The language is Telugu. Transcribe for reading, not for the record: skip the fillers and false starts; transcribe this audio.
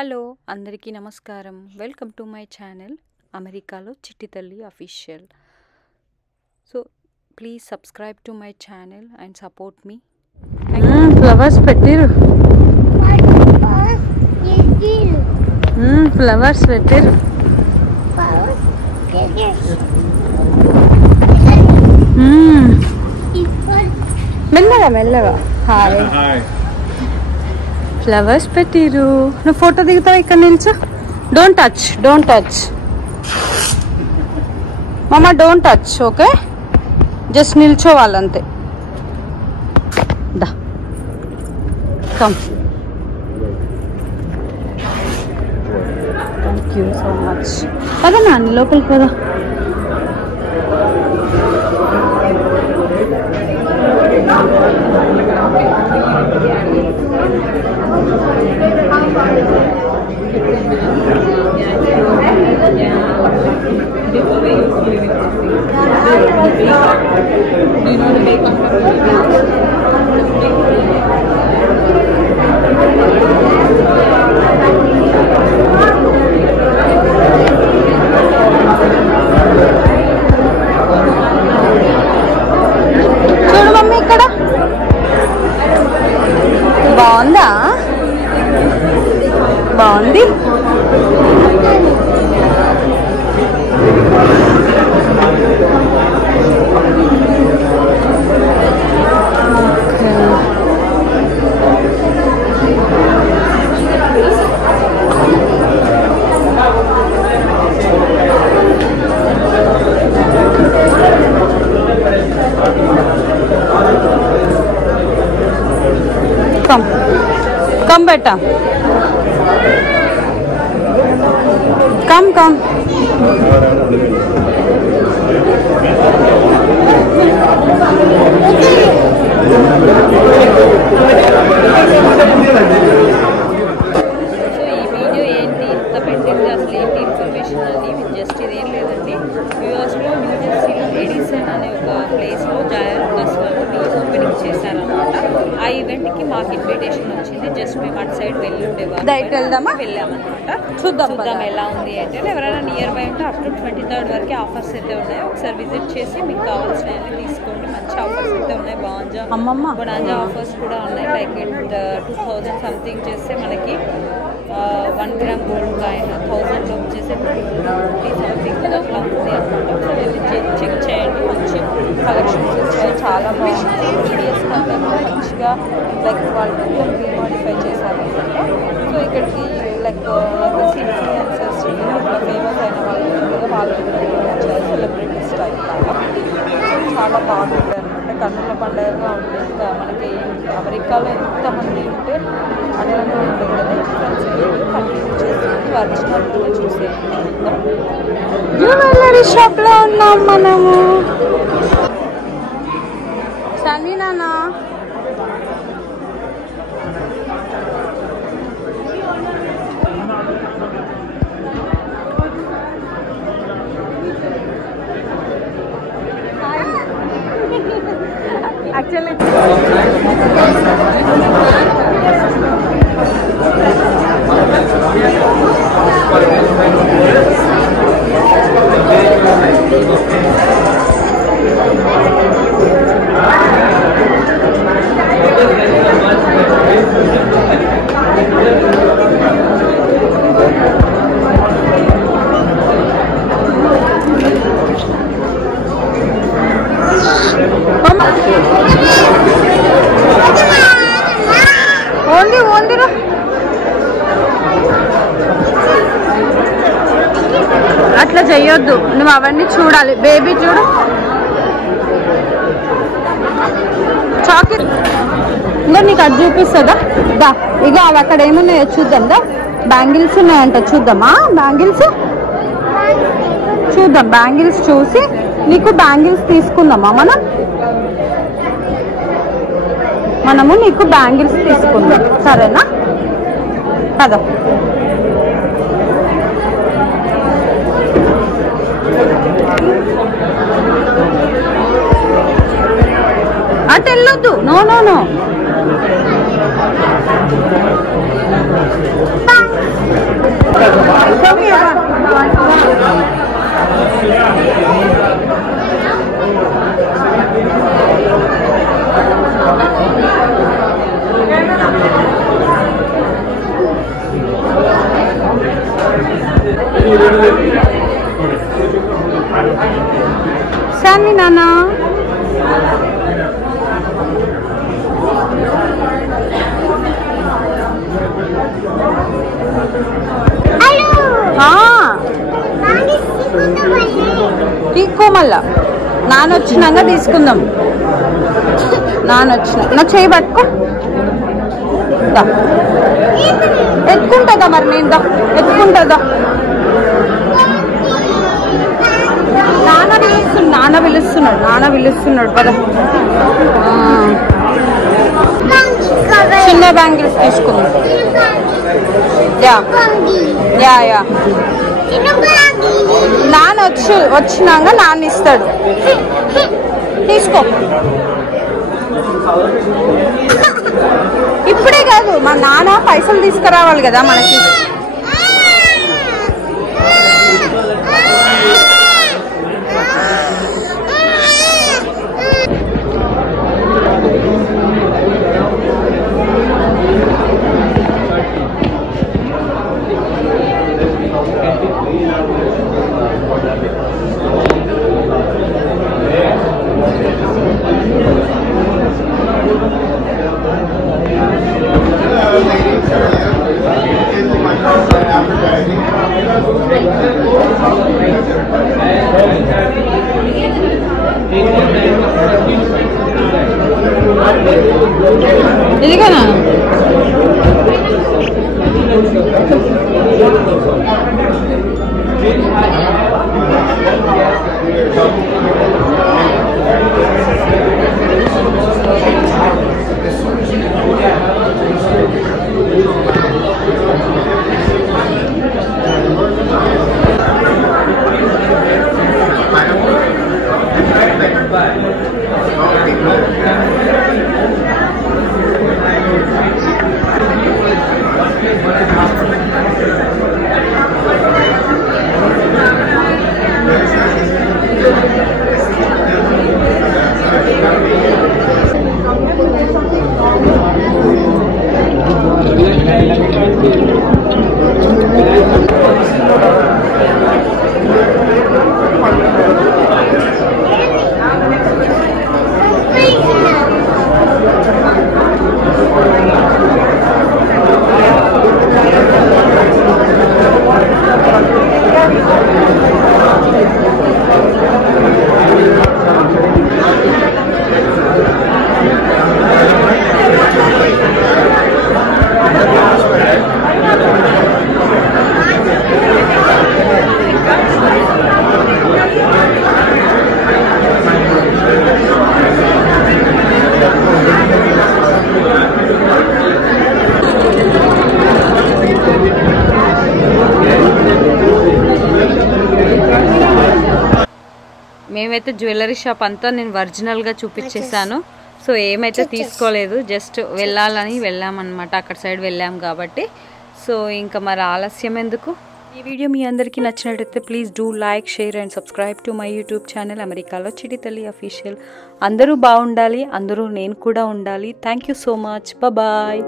హలో అందరికీ నమస్కారం. వెల్కమ్ టు మై ఛానల్ అమెరికాలో చిట్టి తల్లి official. So please subscribe to my channel and support me. Flowers పెట్టిరు. ఫ్లవర్స్ పెట్టిరు. మెల్లగా మెల్లగా. హాయ్. ఫ్లవర్స్ పెట్టిరు. నువ్వు ఫోటో దిగుతావు ఇక్కడ నిల్చో. డోంట్ టచ్ మామా, డోంట్ టచ్. ఓకే, జస్ట్ నిల్చోవాలంతే. దా come. Thank you so much. పదా నాన్న లోపలికి పదా. చూడు మమ్మీ, ఇక్కడ బాగుందా? బాగుంది. कम बेटा, कम. సో ఈ వీడియో ఏంటి ఇంత పెట్టింది, అసలు ఏంటి ఇన్ఫర్మేషన్ అని జస్ట్ ఇదేం లేదండి. యూఎస్లో న్యూజెర్సీలో ఎడిసన్ అనే ఒక ప్లేస్లో జాయల్ బస్ వాళ్ళు న్యూస్ ఓపెనింగ్ చేశారనమాట. ఆ ఈవెంట్కి మాకు ఇన్విటేషన్ వచ్చింది. జస్ట్ మేము అటు సైడ్ వెళ్ళామన్నమాట. చూద్దాం ఎలా ఉంది అంటే. ఎవరైనా నియర్ బై ఉంటే అప్ టు 23rd వరకు ఆఫర్స్ అయితే ఉన్నాయి. ఒకసారి విజిట్ చేసి మీకు కావాల్సినవి తీసుకోండి. మంచి ఆఫర్స్ అయితే ఉన్నాయి. బొనాంజా ఆఫర్స్ కూడా ఉన్నాయి. లైక్ 2000 సంథింగ్ చేస్తే మనకి 1 గ్రామ్ గోల్డ్ కాయిన్ 1000 లోపు చేసే 50 సంథింగ్ అట్లా ఉంది అనమాట. సో వెళ్ళి చెక్ చేయండి. మంచి కలెక్షన్స్ వచ్చాయి, చాలా బాగుంది. వీడియోస్ కంటే మంచిగా లైక్ వాళ్ళు రీమోడిఫై చేశారనమాట. సో ఇక్కడికి లైక్ ఇన్ఫ్లుయెన్సర్స్ ఫేమస్ అయిన వాళ్ళు వాళ్ళు వచ్చారు, సెలబ్రిటీస్ టైప్ లాగా. చాలా బాగుంటుంది అనమాట. కన్నుల పండుగగా ఉంటుంది. ఇంకా మనకి అమెరికాలో ఎంతమంది ఉంటే అట్లానే ఉంటుంది కదా. డిఫరెన్స్ కంటిన్యూ చేస్తుంది. ఒరిజినల్ కూడా చూసేయండి. జ్యువెలరీ షాప్ లో ఉన్నాం మనము. సన్నీ నాన్న, యాక్చువల్లీ ఓందిరా. అట్లా చెయ్యొద్దు, నువ్వు అవన్నీ చూడాలి. బేబీ చూడు, చాక్లెట్ ఇంకా నీకు అది చూపిస్తుందా? దా ఇక అవి అక్కడ ఏమున్నాయో చూద్దాం. దా బ్యాంగిల్స్ ఉన్నాయంట, చూద్దామా? బ్యాంగిల్స్ చూద్దాం. బ్యాంగిల్స్ చూసి నీకు బ్యాంగిల్స్ తీసుకుందామా? మనము నీకు బ్యాంగిల్స్ తీసుకుందాం, సరేనా? కదా అటు వెళ్ళొద్దు. నో నో నో తీసుకో మళ్ళా నాన్న వచ్చినాక తీసుకుందాం. నాన్న వచ్చిన నా చేయి పట్టుకో. ఎత్తుకుంటుందా మరి నేను ఎత్తుకుంటుందా? నాన్న పిలుస్తున్నాడు పద. చిన్న బ్యాంగిల్స్ తీసుకుందాం. యా నాన్న వచ్చినాక నాన్న ఇస్తాడు. తీసుకో. ఇప్పుడే కాదు, మా నాన్న పైసలు తీసుకురావాలి కదా మనకి. ఇదిగోనా మేమైతే జ్యువెలరీ షాప్ అంతా నేను ఒరిజినల్గా చూపించేసాను. సో ఏమైతే తీసుకోలేదు, జస్ట్ వెళ్ళాలని వెళ్ళామన్నమాట. అక్కడ సైడ్ వెళ్ళాం కాబట్టి. సో ఇంకా మరి ఆలస్యం ఎందుకు. ఈ వీడియో మీ అందరికీ నచ్చినట్టయితే please do like, share and subscribe to my YouTube channel అమెరికాలో చిటి తల్లి అఫీషియల్. అందరూ బాగుండాలి, అందరూ నేను కూడా ఉండాలి. Thank you so much. Bye.